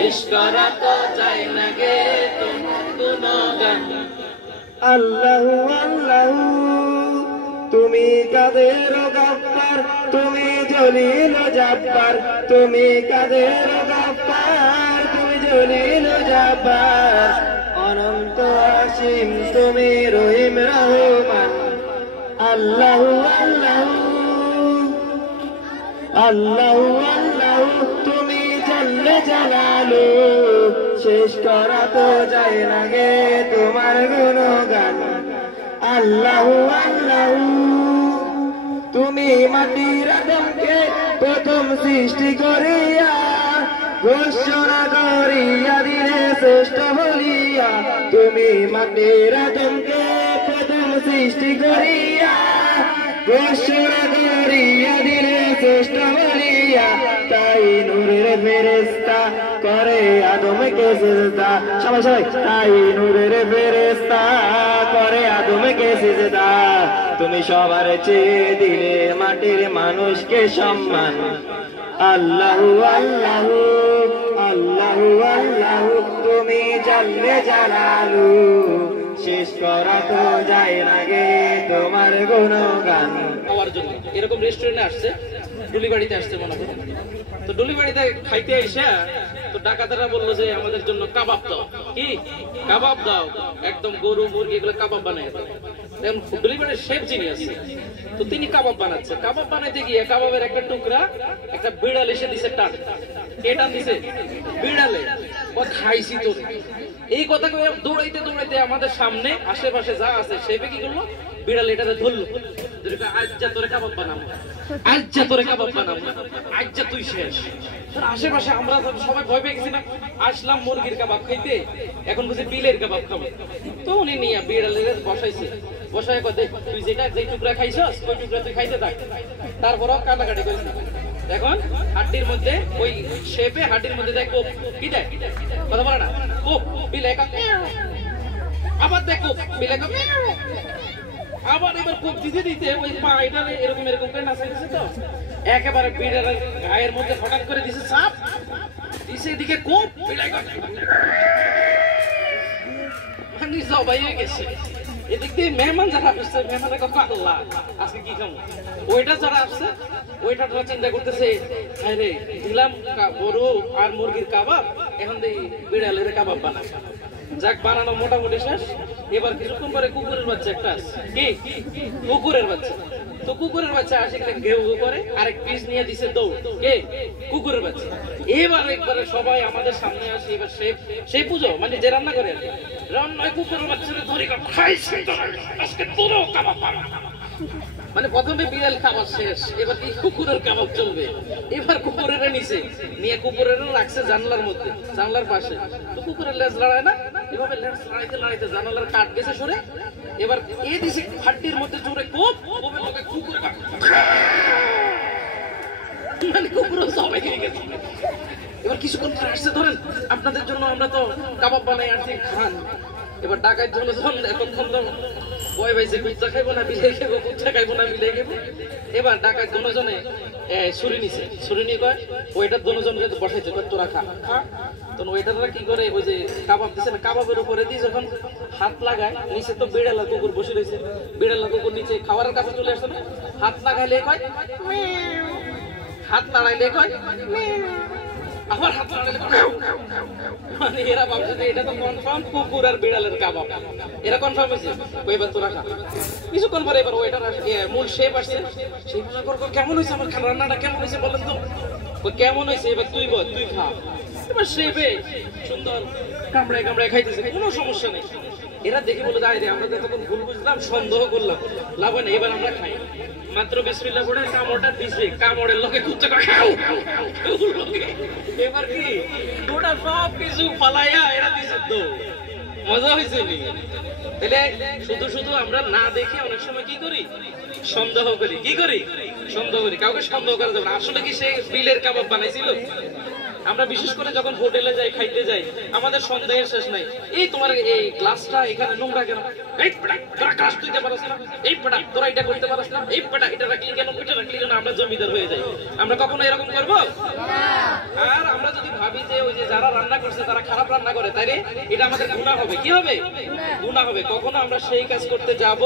শেষ করা তো যায় না গে তোমার গুণগান। আল্লাহু আল্লাহু তুমি কাদের গফফার, তুমি জলিল জব্বার, তুমি কাদের গফফার, তুমি জলিল জব্বার, অনন্ত অসীম তুমি রহিম রহমান। আল্লাহু আল্লাহু আল্লাহু আল্লাহু তুমি জাল্লে জালালু, শেষ করা তো যায় না গে তোমার গুণগান। আল্লাহু আল্লাহু তুমি মাটির আদমকে প্রথম সৃষ্টি করিয়া ঘোষণা করিয়া দিলে শ্রেষ্ঠ বলিয়া, তুমি মাটির আদমকে প্রথম সৃষ্টি করিয়া ঘোষণা করিয়া দিলে শ্রেষ্ঠ বলিয়া, তাই নূরের ফেরেশতা করে আদমকে সিজদা। সবাই সবাই তাই নূরের ফেরেশতা করে আদমকে সিজদা। তুমি সবার চেয়ে দিলে মাটির মানুষকে সম্মান। আল্লাহু আল্লাহু আল্লাহু আল্লাহু তুমি জাল্লে জালালু, শেষ করা তো যায় না গে তোমার গুণগান। খাওয়ার জন্য এরকম রেস্টুরেন্টে আসছে, ডুলিবাড়িতে আসছে মনে করো, তো ডুলিবাড়িতে খাইতে এসে তো ডাকাতেরা বললো যে আমাদের জন্য কাবাব দাও। কি কাবাব দাও? একদম গরু মুরগি এগুলো কাবাব বানায় দাও। ডুলিবাড়ির শেফ যিনি আছে, তো তিনি কাবাব বানাচ্ছে। কাবাব বানাইতে গিয়ে কাবাবের একটা টুকরা একটা বিড়াল এসে দিছে টান। কে টান দিছে? বিড়ালে। ও খাইছি তো। এই কথা দৌড়াইতে দৌড়াইতে আমাদের সামনে আশেপাশে যা আছে শেফে কি করলো? বিড়াল এটাতে ধরলো, আজ যা তোরে কাবাব বানাবো, আজ যা তোরে কাবাব বানাবো, আজ যা তুই শেষ। আশেপাশে আমরা সবাই ভয় পেয়ে গেছি না, আসলাম মুরগির কাবাব খাইতে, এখন বুঝি বিলের কাবাব খাবো। তো উনি নিয়ে বিড়ালের বসাইছে, বসায় কয় দেখ তুই যেটা যে টুকরা খাইছস ওই টুকরা তুই খাইতে থাক। তারপরও কাটাকাটি করিস না। এখন হাড্ডির মধ্যে ওই শেপে হাড্ডির মধ্যে দেখ কোপ, কি দেখ কথা বলে না, কোপ বিলে আবার দেখ কোপ বিলে, আবার এবার কোপ দিতে দিতে ওই পা এটা এরকম এরকম করে নাচাই দিছে, তো একেবারে বিড়ালের গায়ের মধ্যে হঠাৎ করে দিছে সাপ, দিছে এদিকে কোপ বিলে মানে সবাই হয়ে গেছে। এদিক দিয়ে মেহমান যারা আসছে, মেহমানের কথা আল্লাহ আজকে কি খাবো। ওইটা যারা আসছে ওইটা চিন্তা করতেছে, হ্যাঁ রে দিলাম গরু আর মুরগির কাবাব, এখন দেখি বিড়ালের কাবাব বানা। যাক বানানো মোটামুটি শেষ। এবার কিছুক্ষণ পরে কুকুরের বাচ্চা একটা আছে, কি কুকুরের বাচ্চা, তো কুকুরের বাচ্চা আসে ঘেউ ঘেউ করে আরেক পিস নিয়ে দিছে দৌড়, কে কুকুরের বাচ্চা। এবার একবারে সবাই আমাদের সামনে আসে, এবার সেই পুজো মানে যে রান্না করে রান্নায় কুকুরের বাচ্চাকে ধরে খাইছে আজকে পুরো কাবাব বানা। মানে প্রথমে বিড়াল খাবার শেষ, এবার কি কুকুরের কাবাব চলবে। এবার কুকুরের নিচে নিয়ে কুকুরের রাখছে জানলার মধ্যে, জানলার পাশে। তো কুকুরের লেজ লড়ায় না, এভাবে লেজ লড়াইতে লড়াইতে জানালার কাঠ গেছে সরে, এবার এ দিছে হাড্ডির মধ্যে জোরে কোপ, কোপের লগে কুকুরে মানে কুকুর সবাই খেয়ে গেছে। এবার কিছুক্ষণ পরে আসছে, ধরেন আপনাদের জন্য আমরা তো কাবাব বানাই আনছি, খান। এবার ডাকাত জন্য যখন এতক্ষণ তো ভয় পাইছে, কুচ্চা খাইবো না বিলে খাইবো, কুচ্চা খাইবো না বিলে খাইবো। এবার ডাকাত দুজনে ছুরি নিছে, ছুরি নিয়ে কয় ওইটার দুজনকে বসাইছে, তোরা খা খা। তখন ওইটারা কি করে, ওই যে কাবাব দিছে না, কাবাবের উপরে দিয়ে যখন হাত লাগায়, নিচে তো বিড়াল কুকুর বসে রয়েছে, বিড়াল কুকুর নিচে খাবারের কাছে চলে আসছে না, হাত লাগাইলে কয়, হাত নাড়াইলে কয়, আবার হাত নাড়াইলে মানে এরা ভাবছে যে এটা তো কনফার্ম কুকুর আর বিড়ালের কাবাব, এরা কনফার্ম হয়েছে। এবার তোরা খা। কিছুক্ষণ পরে এবার ওইটার মূল শেফ আসছে, সেই মনে করো কেমন হয়েছে আমার খানা, রান্নাটা কেমন হয়েছে বলেন তো। কেমন হয়েছে এবার তুই বল, তুই খা। এবার শেফে সুন্দর কামড়ায় কামড়ায় খাইতেছে, কোনো সমস্যা নেই। এরা দেখে বলে দাঁড়িয়ে আমরা তখন ভুল বুঝলাম, সন্দেহ করলাম, লাভ হয় না, এবার আমরা খাই। মাত্র বিসমিল্লাহ পড়ে কামড়টা দিছে, কামড়ের লোকে কুচ্চা খাও। এবার কি ওটা সব কিছু ফালাইয়া এরা দিছে, তো মজা হয়েছে নি। তাহলে শুধু শুধু আমরা না দেখে অনেক সময় কি করি, সন্দেহ করি। কি করি? সন্দেহ করি। কাউকে সন্দেহ করা যাবে না। আসলে কি সে বিলের কাবাব বানাইছিল? আমরা বিশেষ করে যখন হোটেলে যাই, খাইতে যাই, আমাদের সন্দেহের শেষ নাই। এই তোমার এই গ্লাসটা এখানে নোংরা কেন? এই পেটা তোরা গ্লাস দিতে পারছ না, এই পেটা তোরা এটা করতে পারছ না, এই পেটা এটা রাখলি কেন, ওইটা রাখলি কেন? আমরা জমিদার হয়ে যাই। আমরা কখনো এরকম করবো? আর আমরা যদি ভাবি যে ওই যে যারা রান্না করছে তারা খারাপ রান্না করে, তাই এটা আমাদের গুনাহ হবে। কি হবে? গুনাহ হবে। কখনো আমরা সেই কাজ করতে যাব